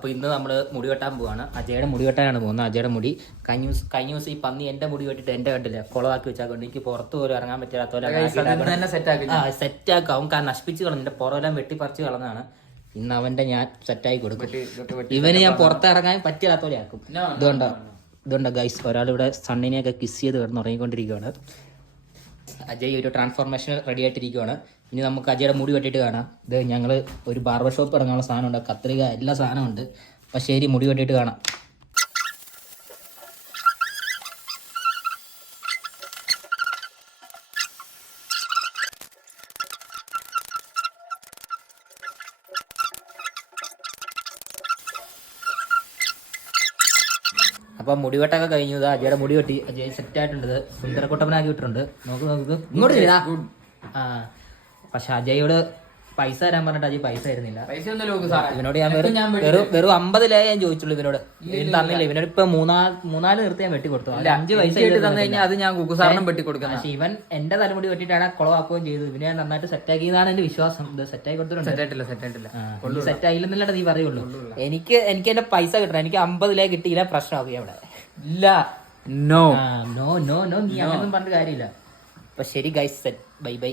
അപ്പോൾ ഇന്ന് നമ്മൾ മുടി വെട്ടാൻ പോവാണ്. അജയുടെ മുടി വെട്ടാനാണ് പോകുന്നത്. അജയുടെ മുടി കഴിഞ്ഞ ദിവസം ഈ പന്നി എൻ്റെ മുടി വെട്ടിട്ട് എൻ്റെ കണ്ടില്ല കുളമാക്കി വെച്ചാൽ എനിക്ക് പുറത്ത് പോലും ഇറങ്ങാൻ പറ്റാത്ത പോലെ സെറ്റാക്കും. അവൻ നശിപ്പിച്ച് കളഞ്ഞു. എൻ്റെ പുറമെല്ലാം വെട്ടിപ്പറിച്ച് കളഞ്ഞാണ്. ഇന്ന് അവൻ്റെ ഞാൻ സെറ്റായി കൊടുക്കും. ഇവന് ഞാൻ പുറത്തിറങ്ങാൻ പറ്റാത്ത പോലെ ആക്കും. ഇതുകൊണ്ടോ ഗൈസ്, ഒരാളിവിടെ സണ്ണിനെയൊക്കെ കിസ് ചെയ്ത് കിടന്ന് ഉറങ്ങിക്കൊണ്ടിരിക്കുകയാണ്. അജയ് ഒരു ട്രാൻസ്ഫോർമേഷൻ റെഡി ആയിട്ടിരിക്കുകയാണ്. ഇനി നമുക്ക് അജയുടെ മുടി വെട്ടിയിട്ട് കാണാം. ഇത് ഞങ്ങൾ ഒരു ബാർബർ ഷോപ്പ് ഇറങ്ങാനുള്ള സാധനമുണ്ട്, കത്രിക എല്ലാ സാധനമുണ്ട്. അപ്പം ശരി, മുടി വെട്ടിയിട്ട് കാണാം. അപ്പം മുടിവെട്ടൊക്കെ കഴിഞ്ഞു. അജയുടെ മുടി വെട്ടി. അജയ് സെറ്റായിട്ടുണ്ട്. സുന്ദരക്കുട്ടപ്പനാക്കി വിട്ടിട്ടുണ്ട്. നോക്ക് ഇങ്ങോട്ട് ചെയ്താ. ആ പക്ഷെ അജയോട് പൈസ തരാൻ പറഞ്ഞിട്ട് അജയ് പൈസ തരുന്നില്ല. ഇവനോട് ഞാൻ വെറും 50 രൂപ ഞാൻ ചോദിച്ചുള്ളൂ. ഇവനോട് തന്നില്ല. ഇവനോട് ഇപ്പൊ മൂന്നാല് നിർത്തി ഞാൻ വെട്ടി കൊടുത്തു. 5 പൈസ തന്നു കഴിഞ്ഞാൽ അത് ഞാൻ കുക്കുസാറിനും വെട്ടി കൊടുക്കാം. പക്ഷെ ഇവൻ എന്റെ തലമുടി വെട്ടിയിട്ടാണ് കുളവാക്കുകയും ചെയ്തു. ഇവനെ ഞാൻ നന്നായിട്ട് സെറ്റാക്കിയതാണ് എന്റെ വിശ്വാസം. ഇത് സെറ്റായി കൊടുത്തിട്ടുണ്ട്. സെറ്റായില്ലെന്നല്ല നീ പറയുള്ളൂ. എനിക്ക് എന്റെ പൈസ കിട്ടണം. എനിക്ക് 50 രൂപ കിട്ടിയില്ല, പ്രശ്നമാകും അവിടെ. ഇല്ല, നോ നോ നോ നോ, നീ അങ്ങനൊന്നും പറഞ്ഞിട്ട് കാര്യമില്ല. അപ്പൊ ശരി ഗൈസ്, സെറ്റ്, ബൈ ബൈ.